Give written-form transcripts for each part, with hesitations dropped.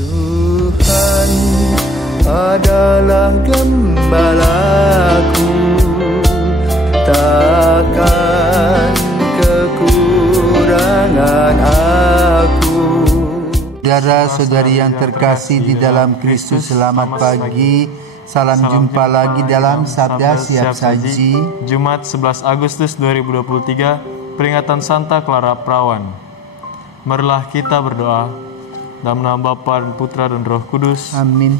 Tuhan adalah gembalaku, takkan kekurangan aku. Saudara-saudari yang terkasih di dalam Kristus, selamat pagi. Salam jumpa lagi dalam Sabda Siap Saji. Jumat 11 Agustus 2023, peringatan Santa Clara Perawan. Marilah kita berdoa. Dalam nama Bapa dan Putra dan Roh Kudus. Amin.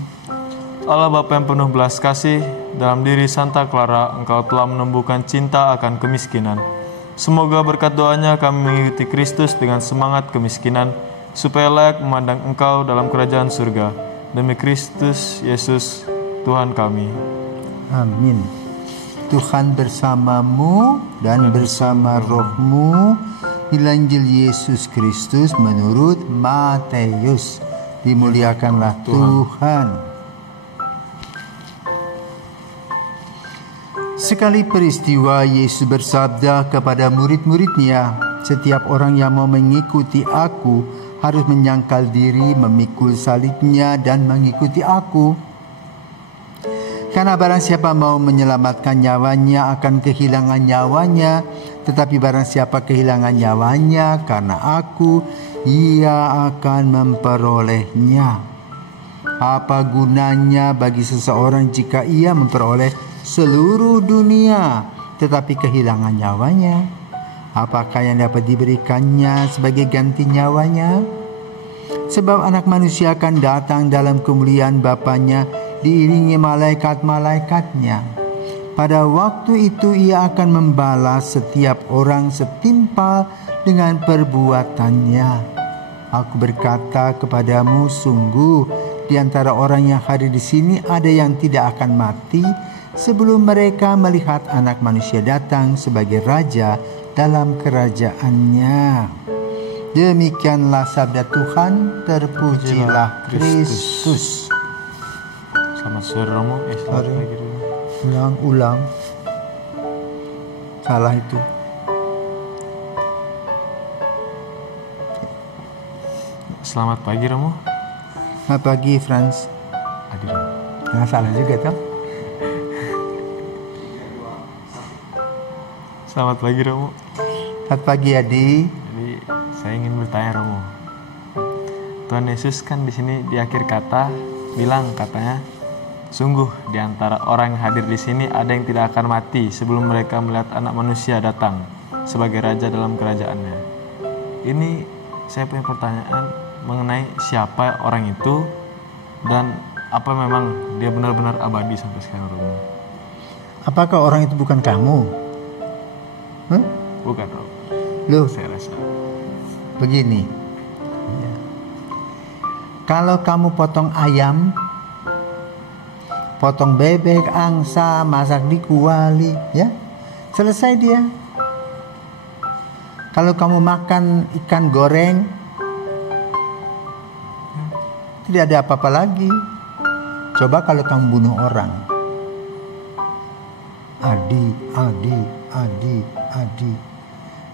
Allah Bapa yang penuh belas kasih, dalam diri Santa Clara Engkau telah menumbuhkan cinta akan kemiskinan. Semoga berkat doanya kami mengikuti Kristus dengan semangat kemiskinan, supaya layak memandang Engkau dalam kerajaan surga. Demi Kristus Yesus Tuhan kami. Amin. Tuhan bersamamu dan bersama rohmu. Injil Yesus Kristus menurut Matius. Dimuliakanlah Tuhan. Sekali peristiwa Yesus bersabda kepada murid-muridnya, "Setiap orang yang mau mengikuti aku harus menyangkal diri, memikul salibnya dan mengikuti aku. Karena barang siapa mau menyelamatkan nyawanya akan kehilangan nyawanya, tetapi barang siapa kehilangan nyawanya karena aku, ia akan memperolehnya. Apa gunanya bagi seseorang jika ia memperoleh seluruh dunia tetapi kehilangan nyawanya? Apakah yang dapat diberikannya sebagai ganti nyawanya? Sebab anak manusia akan datang dalam kemuliaan Bapanya diiringi malaikat-malaikatnya. Pada waktu itu ia akan membalas setiap orang setimpal dengan perbuatannya. Aku berkata kepadamu, sungguh di antara orang yang hadir di sini ada yang tidak akan mati sebelum mereka melihat Anak Manusia datang sebagai Raja dalam kerajaannya." Demikianlah sabda Tuhan. Terpujilah Kristus. Selamat sore Romo. Selamat pagi Romo. Ulang. Salah itu. Selamat pagi Romo. Selamat pagi Franz. Hadir Romo. Nah, salah juga toh. Selamat pagi Romo. Selamat pagi Adi. Jadi saya ingin bertanya Romo. Tuhan Yesus kan di sini di akhir kata bilang katanya, sungguh di antara orang yang hadir di sini ada yang tidak akan mati sebelum mereka melihat Anak Manusia datang sebagai Raja dalam kerajaannya. Ini saya punya pertanyaan mengenai siapa orang itu dan apa memang dia benar-benar abadi sampai sekarang Romo? Apakah orang itu bukan kamu? Bukan Romo. Loh, Saya rasa begini. Kalau kamu potong ayam, potong bebek, angsa, masak di kuali, ya, selesai dia. Kalau kamu makan ikan goreng, tidak ada apa-apa lagi. Coba kalau kamu bunuh orang, adi,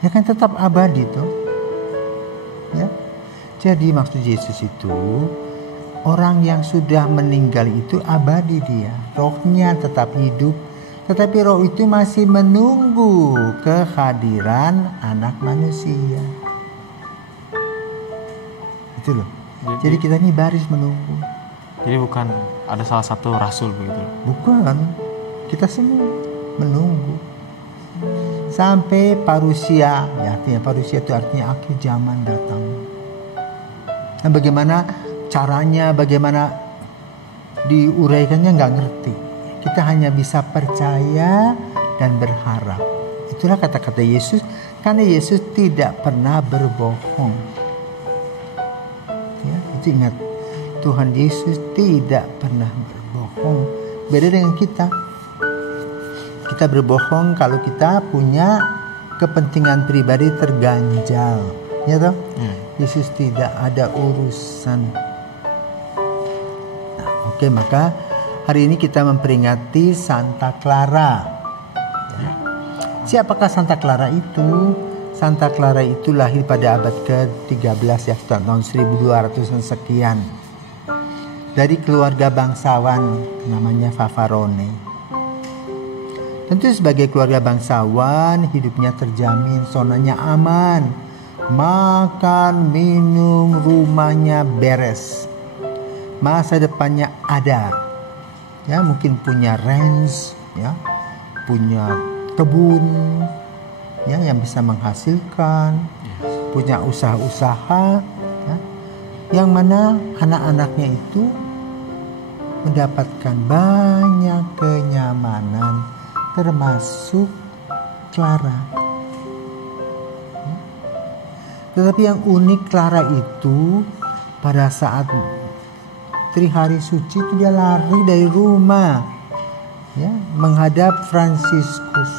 ya kan tetap abadi tuh, ya. Jadi maksud Yesus itu, orang yang sudah meninggal itu abadi dia, rohnya tetap hidup, tetapi roh itu masih menunggu kehadiran Anak Manusia. Itu loh. Jadi kita ini baris menunggu. jadi bukan ada salah satu rasul begitu. Bukan, kita semua menunggu sampai parusia. Ya, artinya parusia itu artinya akhir zaman datang. Nah, bagaimana caranya, bagaimana diuraikannya nggak ngerti. Kita hanya bisa percaya dan berharap. Itulah kata-kata Yesus, karena Yesus tidak pernah berbohong. Ya, itu ingat, Tuhan Yesus tidak pernah berbohong. Beda dengan kita. Kita berbohong kalau kita punya kepentingan pribadi terganjal, ya toh? Yesus tidak ada urusan. Nah, oke, maka hari ini kita memperingati Santa Clara. Ya. Siapakah Santa Clara itu? Santa Clara itu lahir pada abad ke-13 ya, tahun 1200 sekian. dari keluarga bangsawan namanya Favarone. Tentu sebagai keluarga bangsawan hidupnya terjamin, zonanya aman, makan, minum, rumahnya beres, masa depannya ada. Ya, mungkin punya ranch, ya, punya kebun, ya, yang bisa menghasilkan, punya usaha-usaha, ya, yang mana anak-anaknya itu mendapatkan banyak kenyamanan, termasuk Clara. Tetapi yang unik Clara itu pada saat hari suci itu dia lari dari rumah, ya, menghadap Fransiskus.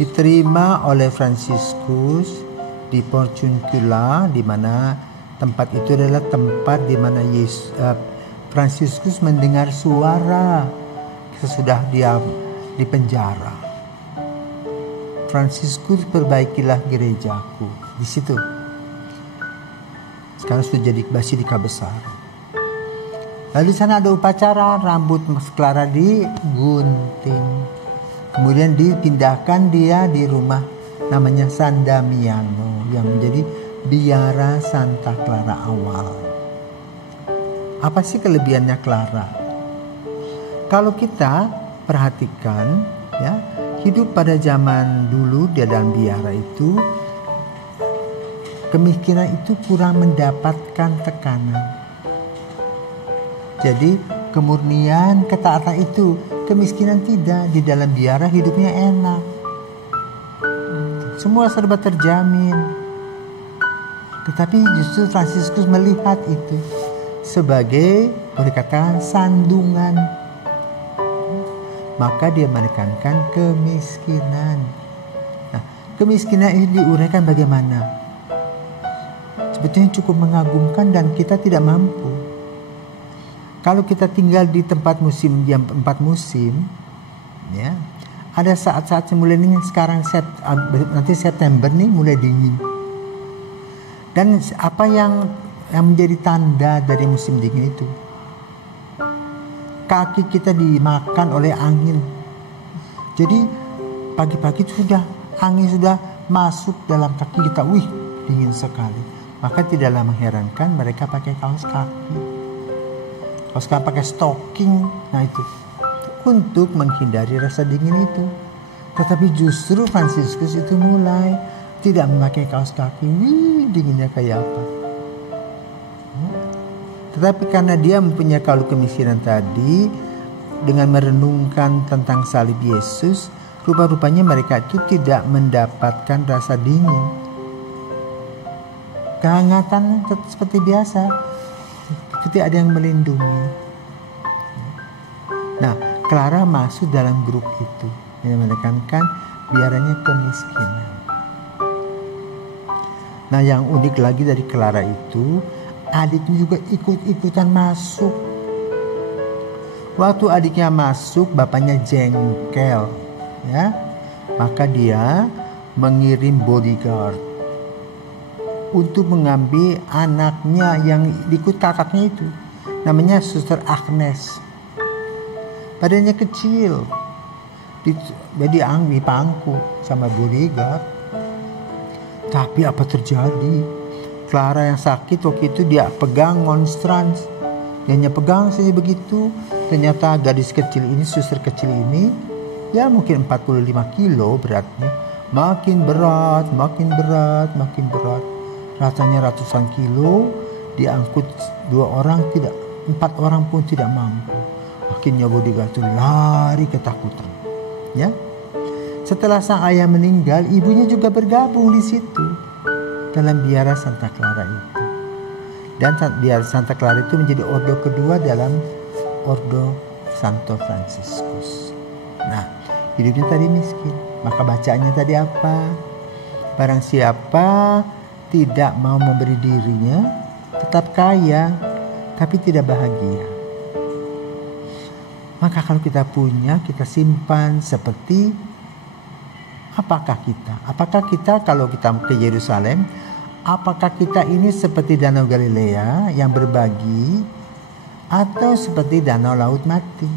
Diterima oleh Fransiskus di Porciuncula, di mana tempat itu adalah tempat di mana Fransiskus mendengar suara sesudah dia di penjara. Fransiskus, perbaikilah gerejaku. Di situ. Sekarang sudah jadi basilika besar. Lalu di sana ada upacara, rambut Mas Clara digunting. Kemudian dipindahkan dia di rumah namanya San Damiano yang menjadi biara Santa Clara awal. Apa sih kelebihannya Clara? Kalau kita perhatikan, ya, hidup pada zaman dulu di dalam biara itu, kemiskinan itu kurang mendapatkan tekanan. Jadi kemurnian, ketaatan itu, kemiskinan tidak. Di dalam biara hidupnya enak, semua serba terjamin. Tetapi justru Fransiskus melihat itu sebagai, boleh katakan, sandungan. Maka dia menekankan kemiskinan. Nah, kemiskinan ini diuraikan bagaimana? Sebetulnya cukup mengagumkan dan kita tidak mampu. Kalau kita tinggal di tempat musim, jam 4 musim, ya, ada saat-saat semula ini sekarang nanti September nih mulai dingin. Dan apa yang menjadi tanda dari musim dingin itu? Kaki kita dimakan oleh angin. Jadi pagi-pagi sudah angin sudah masuk dalam kaki kita, wih, dingin sekali. Maka tidaklah mengherankan mereka pakai kaos kaki. Kaos kaki pakai stocking, nah itu untuk menghindari rasa dingin itu. Tetapi justru Fransiskus itu mulai tidak memakai kaos kaki, wih, dinginnya kayak apa. Tetapi karena dia mempunyai kaul kemiskinan tadi, dengan merenungkan tentang salib Yesus, rupa-rupanya mereka itu tidak mendapatkan rasa dingin. Kehangatan seperti biasa, seperti ada yang melindungi. Nah, Clara masuk dalam grup itu yang menekankan biaranya kemiskinan. Nah, yang unik lagi dari Clara itu, adiknya juga ikut-ikutan masuk. Waktu adiknya masuk, bapaknya jengkel, ya. Maka dia mengirim bodyguard untuk mengambil anaknya yang ikut kakaknya itu. Namanya Suster Agnes. Badannya kecil. Jadi dipangku sama bodyguard. Tapi apa terjadi? Clara yang sakit waktu itu dia pegang monstrans. Dia hanya pegang saja begitu. Ternyata gadis kecil ini, suster kecil ini, ya mungkin 45 kilo beratnya. Makin berat, makin berat, makin berat. Rasanya ratusan kilo, diangkut 4 orang pun tidak mampu. Akhirnya bodyguard itu lari ketakutan. Ya. Setelah sang ayah meninggal, ibunya juga bergabung di situ dalam biara Santa Clara itu. Dan biara Santa Clara itu menjadi ordo kedua dalam ordo Santo Fransiskus. Nah, hidupnya tadi miskin. Maka bacaannya tadi apa? Barang siapa tidak mau memberi dirinya, tetap kaya, tapi tidak bahagia. Maka kalau kita punya, kita simpan seperti apakah kita? Apakah kita kalau kita ke Yerusalem, apakah kita ini seperti Danau Galilea yang berbagi, atau seperti Danau Laut Mati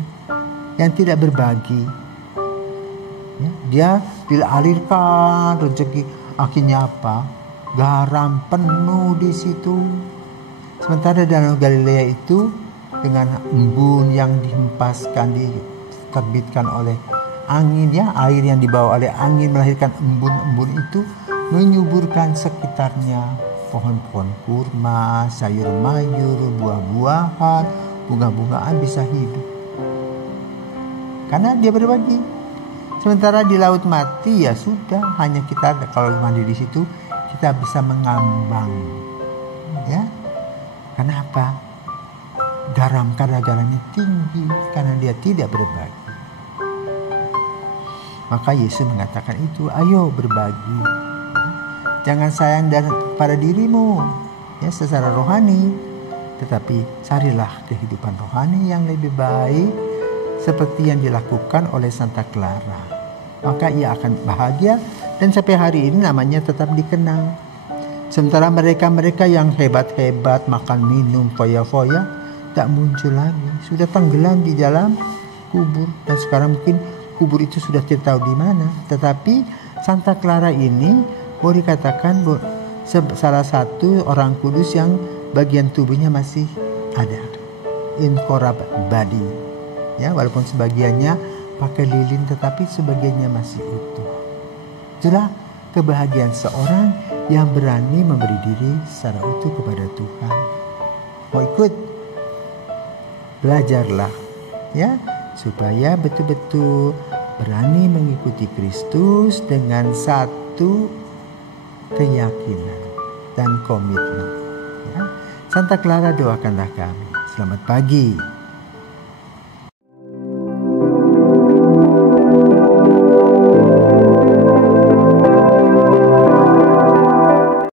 yang tidak berbagi? Ya, dia dialirkan rezeki, akhirnya apa? Garam penuh di situ. Sementara Danau Galilea itu dengan embun yang dihempaskan, diterbitkan oleh angin, ya, air yang dibawa oleh angin melahirkan embun-embun itu menyuburkan sekitarnya, pohon-pohon kurma, sayur mayur, buah-buahan, bunga-bungaan bisa hidup karena dia berbagi. Sementara di Laut Mati ya sudah, hanya kita kalau mandi di situ kita bisa mengambang, ya. Kenapa? Kadar garamnya tinggi karena dia tidak berbagi. Maka Yesus mengatakan itu, ayo berbagi. Jangan sayang pada dirimu, ya, secara rohani, tetapi carilah kehidupan rohani yang lebih baik seperti yang dilakukan oleh Santa Clara. Maka ia akan bahagia dan sampai hari ini namanya tetap dikenal. Sementara mereka yang hebat-hebat makan minum foya-foya tak muncul lagi, sudah tenggelam di dalam kubur, dan sekarang mungkin kubur itu sudah tidak tahu di mana. Tetapi Santa Clara ini boleh dikatakan salah satu orang kudus yang bagian tubuhnya masih ada, incorruptible, ya, walaupun sebagiannya pakai lilin tetapi sebagiannya masih utuh. Itulah kebahagiaan seorang yang berani memberi diri secara utuh kepada Tuhan. Mau ikut? Belajarlah, ya, supaya betul-betul berani mengikuti Kristus dengan satu keyakinan dan komitmen. Ya. Santa Clara doakanlah kami. Selamat pagi.